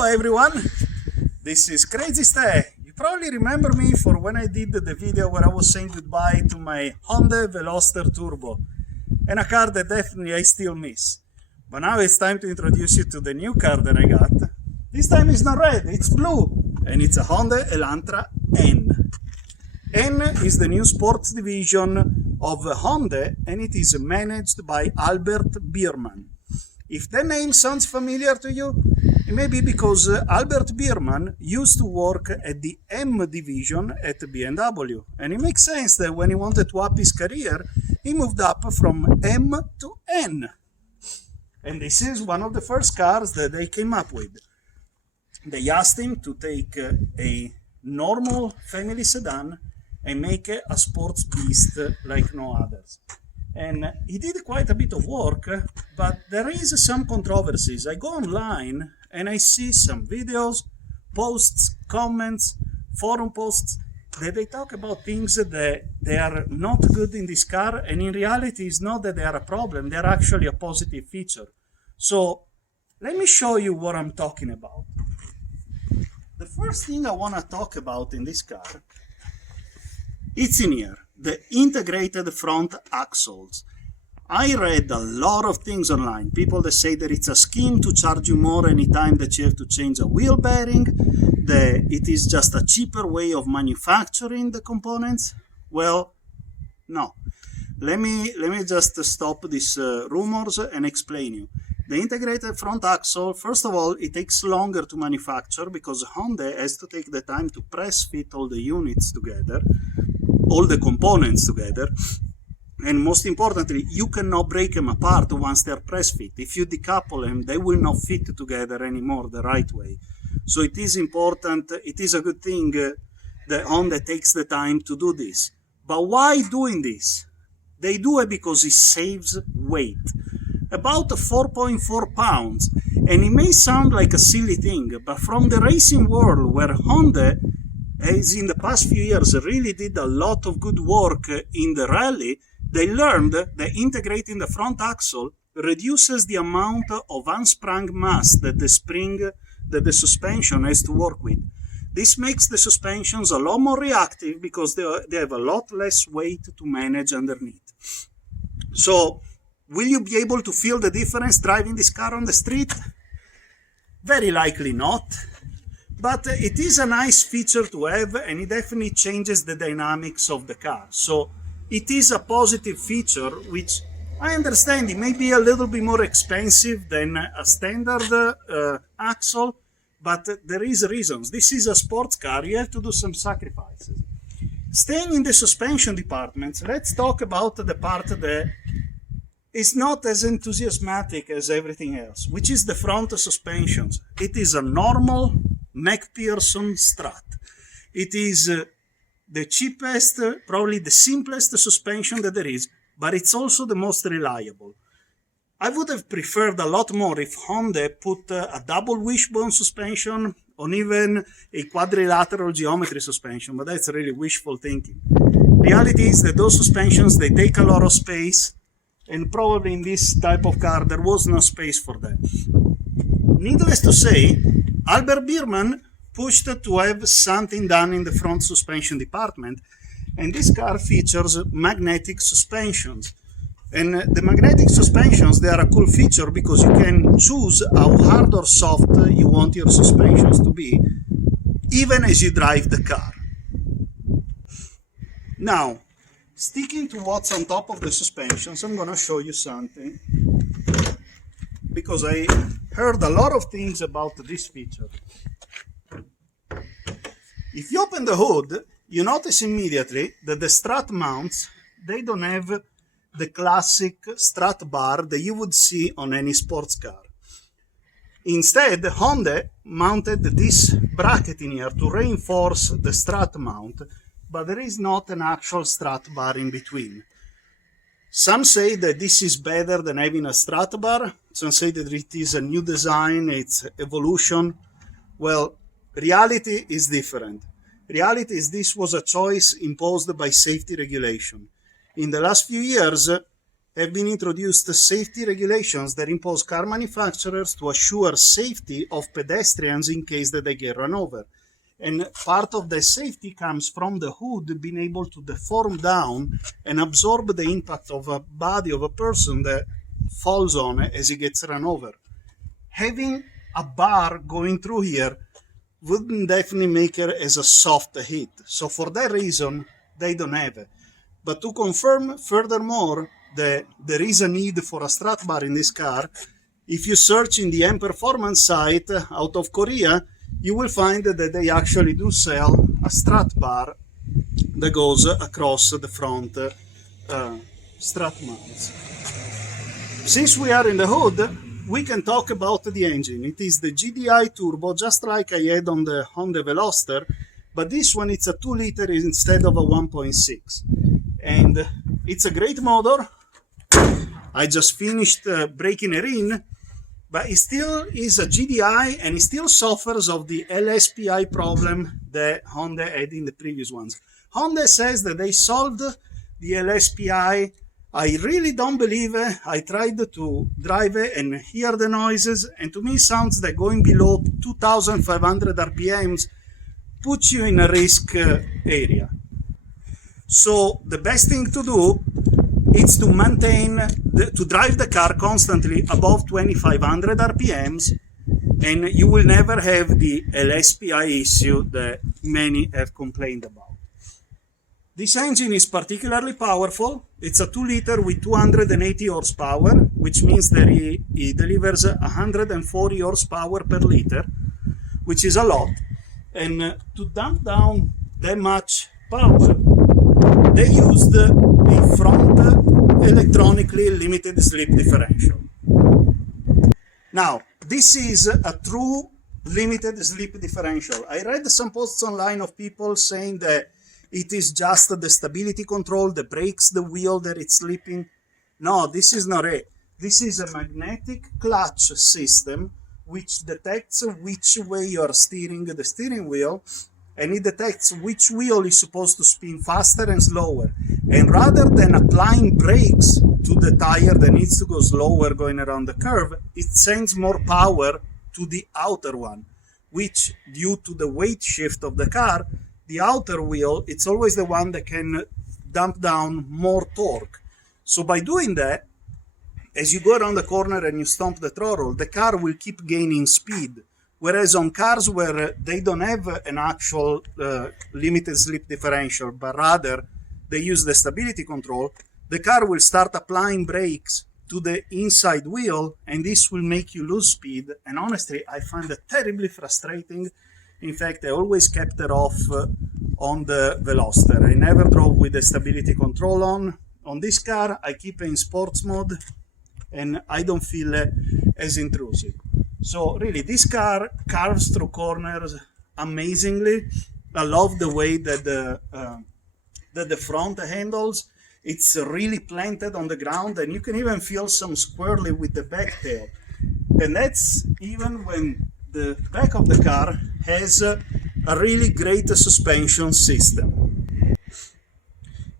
Hello everyone, this is Crazy Stay. You probably remember me for when I did the video where I was saying goodbye to my Honda Veloster Turbo, and a car that definitely I still miss. But now it's time to introduce you to the new car that I got. This time it's not red, it's blue, and it's a Hyundai Elantra N. N is the new sports division of Hyundai, and it is managed by Albert Biermann. If the name sounds familiar to you, it may be because Albert Biermann used to work at the M division at BMW, and it makes sense that when he wanted to up his career, he moved up from M to N. And this is one of the first cars that they came up with. They asked him to take a normal family sedan and make a sports beast like no others. And he did quite a bit of work, but there is some controversies. I go online and I see some videos, posts, comments, forum posts that they talk about things that they are not good in this car, and in reality it's not that they are a problem, they are actually a positive feature. So let me show you what I'm talking about. The first thing I want to talk about in this car, it's in here. The integrated front axles. I read a lot of things online. People that say that it's a scheme to charge you more anytime that you have to change a wheel bearing, that it is just a cheaper way of manufacturing the components. Well, no. Let me just stop these rumors and explain you. The integrated front axle, first of all, it takes longer to manufacture because Honda has to take the time to press fit all the units together, all the components together, and most importantly, you cannot break them apart once they're press fit. If you decouple them, they will not fit together anymore the right way. So it is important, it is a good thing that Honda takes the time to do this. But why doing this? They do it because it saves weight. About 4.4 pounds. And it may sound like a silly thing, but from the racing world where Honda as in the past few years really did a lot of good work in the rally, they learned that integrating the front axle reduces the amount of unsprung mass that the suspension has to work with. This makes the suspensions a lot more reactive because they have a lot less weight to manage underneath. So, will you be able to feel the difference driving this car on the street? Very likely not. But it is a nice feature to have, and it definitely changes the dynamics of the car. So it is a positive feature, which I understand it may be a little bit more expensive than a standard axle, but there is reasons. This is a sports car, you have to do some sacrifices. Staying in the suspension department, let's talk about the part that is not as enthusiastic as everything else, which is the front suspensions. It is a normal McPherson Strut. It is the cheapest, probably the simplest suspension that there is, but it's also the most reliable. I would have preferred a lot more if Honda put a double wishbone suspension or even a quadrilateral geometry suspension, but that's really wishful thinking. Reality is that those suspensions, they take a lot of space, and probably in this type of car there was no space for them. Needless to say, Albert Biermann pushed to have something done in the front suspension department, and this car features magnetic suspensions. And the magnetic suspensions, they are a cool feature because you can choose how hard or soft you want your suspensions to be, even as you drive the car. Now, sticking to what's on top of the suspensions, I'm going to show you something, because I heard a lot of things about this feature. If you open the hood, you notice immediately that the strut mounts, they don't have the classic strut bar that you would see on any sports car. Instead, Honda mounted this bracket in here to reinforce the strut mount, but there is not an actual strut bar in between. Some say that this is better than having a strut bar. Some say that it is a new design, it's evolution. Well, reality is different. Reality is this was a choice imposed by safety regulation. In the last few years, have been introduced safety regulations that impose car manufacturers to assure safety of pedestrians in case that they get run over. And part of the safety comes from the hood being able to deform down and absorb the impact of a body of a person that falls on it as he gets run over. Having a bar going through here wouldn't definitely make it as a soft hit. So for that reason, they don't have it. But to confirm furthermore that there is a need for a strut bar in this car, if you search in the M Performance site out of Korea, you will find that they actually do sell a strut bar that goes across the front strut mounts. Since we are in the hood, we can talk about the engine. It is the GDI turbo, just like I had on the Hyundai Veloster, but this one it's a 2 liter instead of a 1.6. And it's a great motor. I just finished breaking it in, but it still is a GDI and it still suffers of the LSPi problem that Honda had in the previous ones. Honda says that they solved the LSPi. I really don't believe it. I tried to drive it and hear the noises, and to me it sounds that going below 2,500 RPMs puts you in a risk area. So the best thing to do is to to drive the car constantly above 2,500 RPMs, and you will never have the LSPi issue that many have complained about. This engine is particularly powerful. It's a 2 liter with 280 horsepower, which means that it delivers 140 horsepower per liter, which is a lot. And to dump down that much power, they used a front electronically limited slip differential. Now, this is a true limited slip differential. I read some posts online of people saying that it is just the stability control that breaks the wheel that it's slipping. No, this is not it. This is a magnetic clutch system which detects which way you are steering the steering wheel, and it detects which wheel is supposed to spin faster and slower. And rather than applying brakes to the tire that needs to go slower going around the curve, it sends more power to the outer one, which, due to the weight shift of the car, the outer wheel, it's always the one that can dump down more torque. So by doing that, as you go around the corner and you stomp the throttle, the car will keep gaining speed. Whereas on cars where they don't have an actual limited slip differential, but rather they use the stability control, the car will start applying brakes to the inside wheel, and this will make you lose speed. And honestly, I find it terribly frustrating. In fact, I always kept it off on the Veloster. I never drove with the stability control on. On this car, I keep it in sports mode, and I don't feel it as intrusive. So really, this car carves through corners amazingly. I love the way that the front handles. It's really planted on the ground, and you can even feel some squirrely with the back tail. And that's even when the back of the car has a really great suspension system.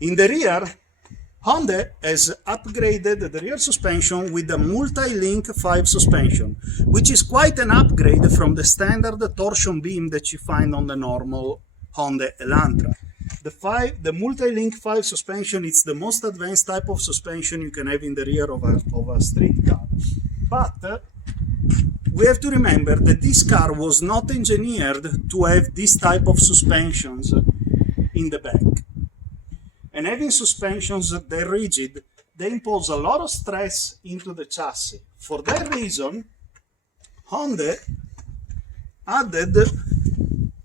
In the rear, Honda has upgraded the rear suspension with a multi-link 5 suspension, which is quite an upgrade from the standard torsion beam that you find on the normal Hyundai Elantra. The multi-link 5 suspension is the most advanced type of suspension you can have in the rear of a street car. But we have to remember that this car was not engineered to have this type of suspensions in the back. And having suspensions that rigid, they impose a lot of stress into the chassis. For that reason, Honda added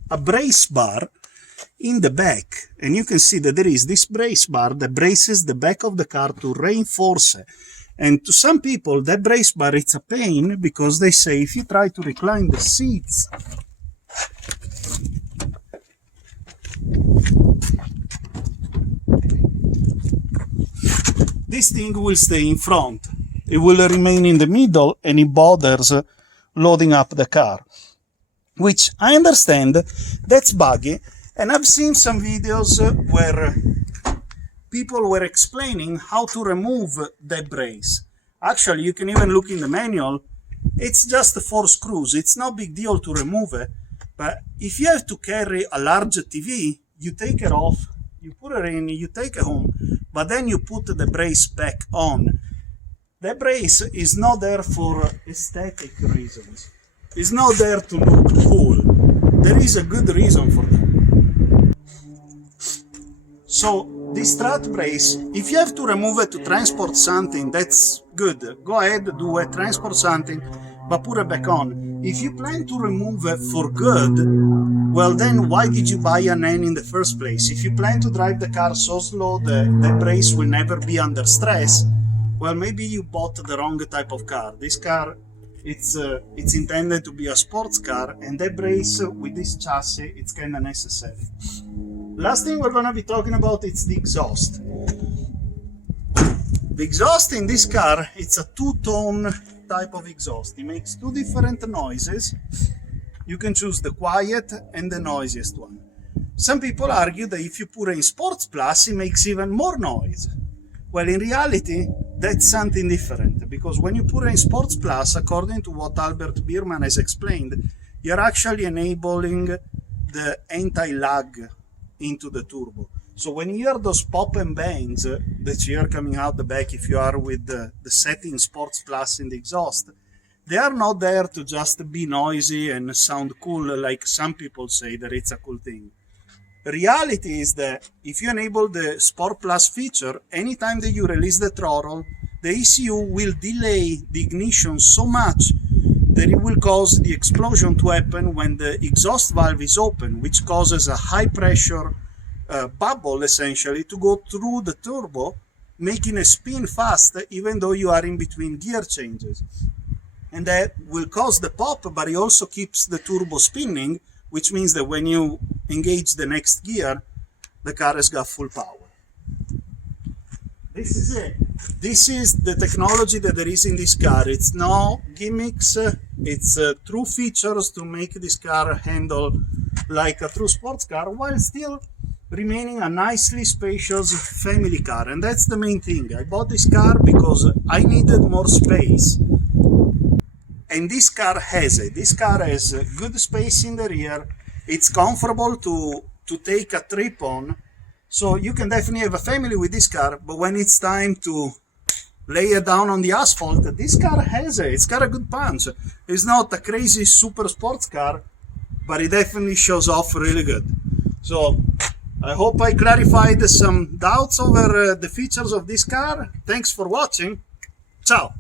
a brace bar in the back. And you can see that there is this brace bar that braces the back of the car to reinforce it. And to some people, that brace bar, it's a pain, because they say if you try to recline the seats, this thing will stay in front. It will remain in the middle, and it bothers loading up the car. Which I understand, that's buggy. And I've seen some videos where people were explaining how to remove the brace. Actually, you can even look in the manual. It's just 4 screws. It's no big deal to remove it. But if you have to carry a large TV, you take it off, you put it in, you take it home, but then you put the brace back on. The brace is not there for aesthetic reasons. It's not there to look cool. There is a good reason for that. So this strut brace, if you have to remove it to transport something, that's good. Go ahead, do it, transport something, but put it back on. If you plan to remove it for good, well then why did you buy an N in the first place? If you plan to drive the car so slow the brace will never be under stress, well maybe you bought the wrong type of car. This car, it's intended to be a sports car, and that brace with this chassis, it's kind of necessary. Last thing we're going to be talking about is the exhaust. The exhaust in this car, it's a 2-tone type of exhaust. It makes 2 different noises. You can choose the quiet and the noisiest one. Some people argue that if you put it in Sports Plus, it makes even more noise. Well, in reality, that's something different, because when you put it in Sports Plus, according to what Albert Biermann has explained, you're actually enabling the anti-lag into the turbo. So when you hear those pop and bangs that you hear coming out the back if you are with the setting Sports Plus in the exhaust, they are not there to just be noisy and sound cool like some people say that it's a cool thing. Reality is that if you enable the Sport Plus feature, anytime that you release the throttle, the ECU will delay the ignition so much that it will cause the explosion to happen when the exhaust valve is open, which causes a high pressure bubble essentially to go through the turbo, making it spin fast even though you are in between gear changes. And that will cause the pop, but it also keeps the turbo spinning, which means that when you engage the next gear, the car has got full power. This is it. This is the technology that there is in this car. It's no gimmicks, it's true features to make this car handle like a true sports car while still remaining a nicely spacious family car. And that's the main thing. I bought this car because I needed more space. And this car has it. This car has good space in the rear. It's comfortable to take a trip on. So you can definitely have a family with this car, but when it's time to lay it down on the asphalt, this car has it. It's got a good punch. It's not a crazy super sports car, but it definitely shows off really good. So I hope I clarified some doubts over the features of this car. Thanks for watching. Ciao.